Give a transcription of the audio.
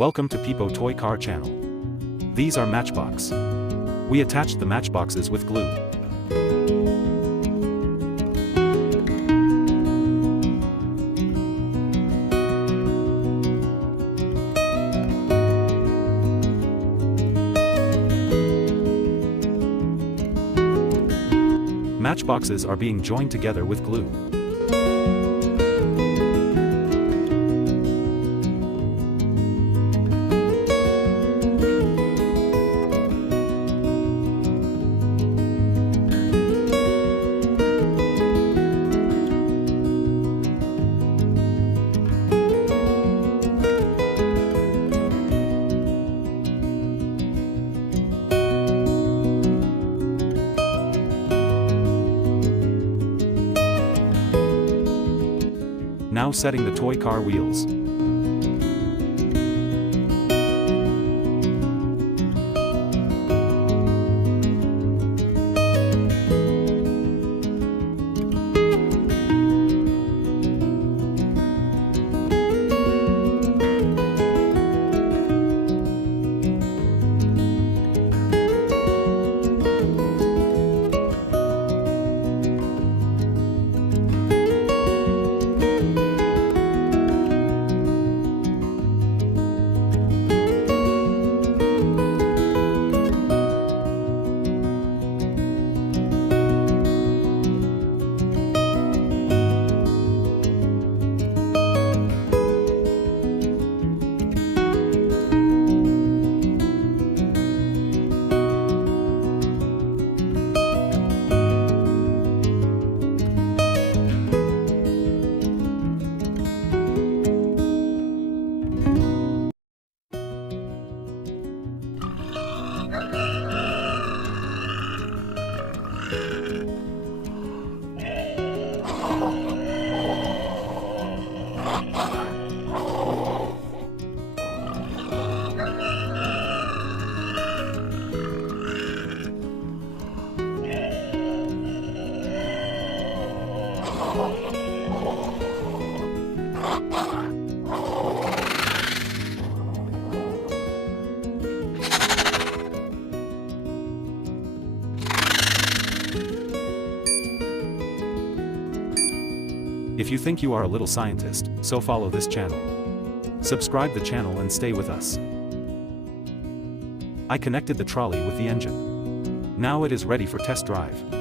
Welcome to PIPO Toy Car Channel. These are matchbox. We attached the matchboxes with glue. Matchboxes are being joined together with glue. Now setting the toy car wheels. If you think you are a little scientist, so follow this channel. Subscribe the channel and stay with us. I connected the trolley with the engine. Now it is ready for test drive.